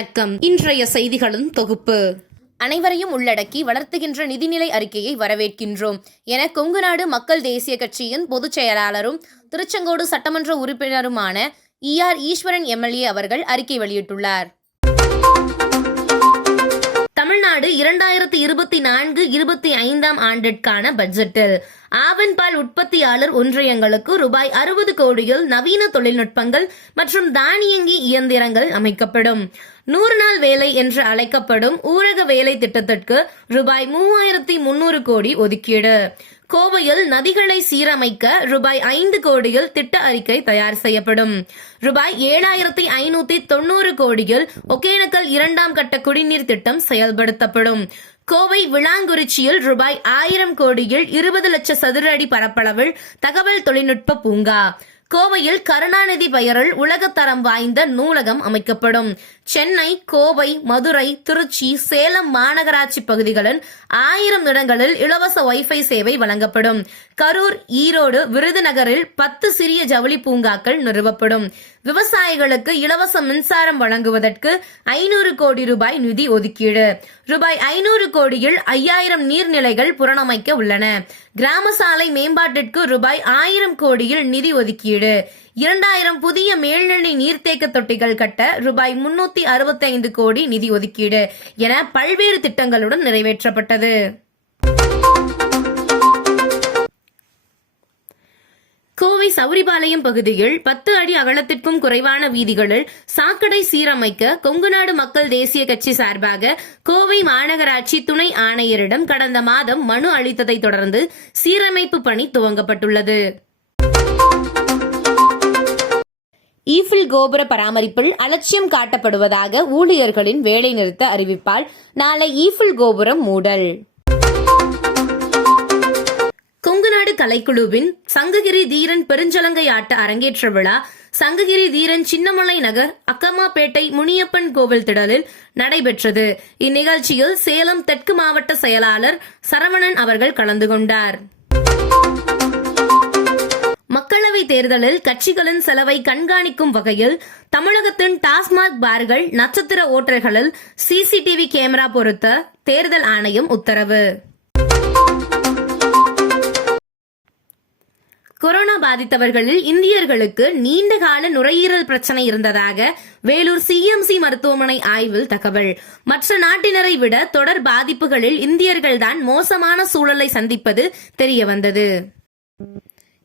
வணக்கம். இன்றைய செய்திகளின் தொகுப்பு. அனைவரையும் உள்ளடக்கி வளர்த்துகின்ற நிதிநிலை அறிக்கையை வரவேற்கின்றோம். என கொங்கு நாடு மக்கள் தேசிய கட்சியின் பொதுச் செயலாளரும் திருச்செங்கோடு சட்டமன்ற உறுப்பினருமான இஆர் ஈஸ்வரன் எம்எல்ஏ அவர்கள் அறிக்கை வெளியிட்டுள்ளார். தமிழ்நாடு இரண்டாயிரத்தி இருபத்தி நான்கு இருபத்தி ஐந்தாம் ஆண்டிற்கான பட்ஜெட்டில். ஆவன்பால் உற்பத்தியாளர் ஒன்றியங்களுக்கு ரூபாய் அறுபது கோடியில் நவீன தொழில்நுட்பங்கள் மற்றும் தானியங்கி இயந்திரங்கள் அமைக்கப்படும். நூறு நாள் வேலை என்று அழைக்கப்படும் ஊரக வேலை திட்டத்திற்கு ரூபாய் மூவாயிரத்தி முன்னூறு கோடி ஒதுக்கீடு. கோவையில் நதிகளை சீரமைக்க ரூபாய் ஐந்து கோடியில் திட்ட அறிக்கை தயார் செய்யப்படும். ரூபாய் ஏழாயிரத்தி ஐநூத்தி தொண்ணூறு கோடியில் ஒகேனக்கல் இரண்டாம் கட்ட குடிநீர் திட்டம் செயல்படுத்தப்படும். கோவை விளாங்குறிச்சியில் ரூபாய் ஆயிரம் கோடியில் இருபது லட்ச சதுர அடி பரப்பளவில் தகவல் தொழில்நுட்ப பூங்கா. கோவையில் கருணாநிதி பெயரில் உலகத்தரம் வாய்ந்த நூலகம் அமைக்கப்படும். சென்னை கோவை மதுரை திருச்சி சேலம் மாநகராட்சி பகுதிகளில் ஆயிரம் இடங்களில் இலவச வைஃபை சேவை வழங்கப்படும். கரூர் ஈரோடு விருதுநகரில் பத்து சிறிய ஜவுளி பூங்காக்கள் நிறுவப்படும். விவசாயிகளுக்கு இலவச மின்சாரம் வழங்குவதற்கு ஐநூறு கோடி ரூபாய் நிதி ஒதுக்கீடு. ரூபாய் ஐநூறு கோடியில் ஐயாயிரம் நீர்நிலைகள் புறணமைக்க உள்ளன. கிராம சாலை மேம்பாட்டிற்கு ரூபாய் ஆயிரம் கோடியில் நிதி ஒதுக்கீடு. இரண்டாயிரம் புதிய மேல்நிலை நீர்த்தேக்க தொட்டிகள் கட்ட ரூபாய் முன்னூத்தி அறுபத்தி ஐந்து கோடி நிதி ஒதுக்கீடு என பல்வேறு திட்டங்களுடன் நிறைவேற்றப்பட்டது. கோவை சௌரிபாளையம் பகுதியில் பத்து அடி அகலத்திற்கும் குறைவான வீதிகளில் சாக்கடை சீரமைக்க கொங்குநாடு மக்கள் தேசிய கட்சி சார்பாக கோவை மாநகராட்சி துணை ஆணையரிடம் கடந்த மாதம் மனு அளித்ததை தொடர்ந்து சீரமைப்பு பணி துவங்கப்பட்டுள்ளது. ஈஃபில் கோபுர பராமரிப்பில் அலட்சியம் காட்டப்படுவதாக ஊழியர்களின் வேலைநிறுத்த அறிவிப்பால் நாளை ஈஃபில் கோபுரம் மூடல். கொங்குநாடு கலைக்குழுவின் சங்ககிரி தீரன் பெருஞ்சலங்கை ஆட்ட அரங்கேற்ற விழா சங்ககிரி தீரன் சின்னமலை நகர் அக்கமாப்பேட்டை முனியப்பன் கோவில் திடலில் நடைபெற்றது. இந்நிகழ்ச்சியில் சேலம் தெற்கு மாவட்ட செயலாளர் சரவணன் அவர்கள் கலந்து கொண்டார். தேர்தலில் கட்சிகளின் செலவை கண்காணிக்கும் வகையில் தமிழகத்தின் டாஸ்மாக் பார்கள் நட்சத்திர ஓட்டர்களில் சிசிடிவி கேமரா பொருத்த தேர்தல் ஆணையம் உத்தரவு. கொரோனா பாதித்தவர்களில் இந்தியர்களுக்கு நீண்ட கால நுரையீரல் பிரச்சனை இருந்ததாக வேலூர் சிஎம்சி மருத்துவமனை ஆய்வில் தகவல். மற்ற நாட்டினரை விட தொடர் பாதிப்புகளில் இந்தியர்கள்தான் மோசமான சூழலை சந்திப்பது தெரியவந்தது.